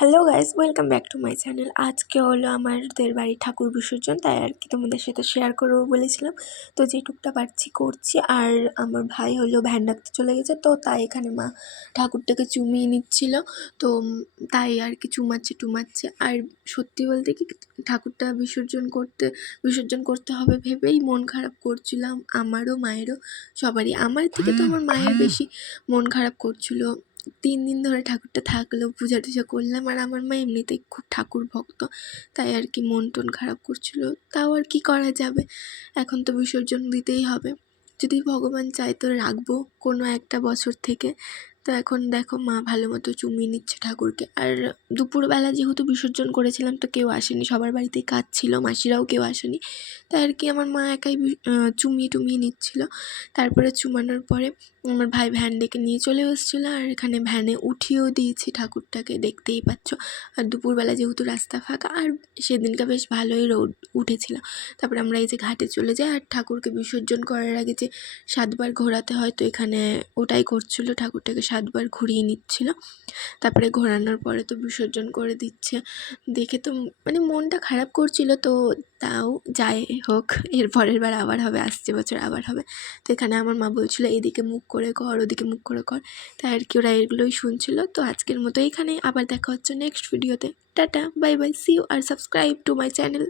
Welcome back to my channel আজকে হলো আমাদের বাড়ির ঠাকুর বিসর্জন তাই আর কি তোমাদের সাথে শেয়ার করব বলেছিলাম। তো যেটুকটা পারছি করছি আর আমার ভাই হলো ভ্যান ডাকতে চলে গেছে তো তাই এখানে মা ঠাকুরটাকে চুমিয়ে নিচ্ছিল। তো তাই আর কি চুমাচ্ছে টুমাচ্ছে। আর সত্যি বলতে কি ঠাকুরটা বিসর্জন করতে বিসর্জন করতে হবে ভেবেই মন খারাপ করছিলাম আমারও মায়েরও সবারই। আমার থেকে তো আমার মায়ের বেশি মন খারাপ করছিল। তিন দিন ধরে ঠাকুরটা থাকল পূজা টুজা করলাম আর আমার মা এমনিতেই খুব ঠাকুর ভক্ত তাই আর কি মন টন খারাপ করছিল। তাও আর কি করা যাবে? এখন তো বিসর্জন দিতেই হবে। যদি ভগবান চায় তো রাখব কোনো একটা বছর থেকে। তো এখন দেখো মা ভালো মতো চুমিয়ে নিচ্ছে ঠাকুরকে। আর দুপুরবেলা যেহেতু বিসর্জন করেছিলাম, তো কেউ আসেনি, সবার বাড়িতেই কাজ ছিল, মাসিরাও কেউ আসেনি। তাই আর কি আমার মা একাই চুমিয়ে টুমিয়ে নিচ্ছিল। তারপরে চুমানোর পরে আমার ভাই ভ্যান ডেকে নিয়ে চলে এসেছিল, আর এখানে ভ্যানে উঠিয়েও দিয়েছি ঠাকুরটাকে, দেখতেই পাচ্ছ। আর দুপুরবেলা যেহেতু রাস্তা ফাঁকা, আর সেদিনকে বেশ ভালোই রোদ উঠেছিল। তারপরে আমরা এই যে ঘাটে চলে যাই, আর ঠাকুরকে বিসর্জন করার আগে যে সাতবার ঘোরাতে হয়, তো এখানে ওটাই করছিল ঠাকুরটাকে সাতবার ঘুরিয়ে নিচ্ছিল। তারপরে ঘোরানোর পরে তো বিসর্জন করে দিচ্ছে। দেখে তো মানে মনটা খারাপ করছিল তো তাও যাই হোক এর পরের বার আবার হবে, আসছে বছর আবার হবে। তো এখানে আমার মা বলছিল এদিকে মুখ করে কর, ওদিকে মুখ করে কর। তাই আর কি ওরা এগুলোই শুনছিল। তো আজকের মতো এখানে, আবার দেখা হচ্ছে নেক্সট ভিডিওতে ta-ta, bye bye see you R subscribe to my channel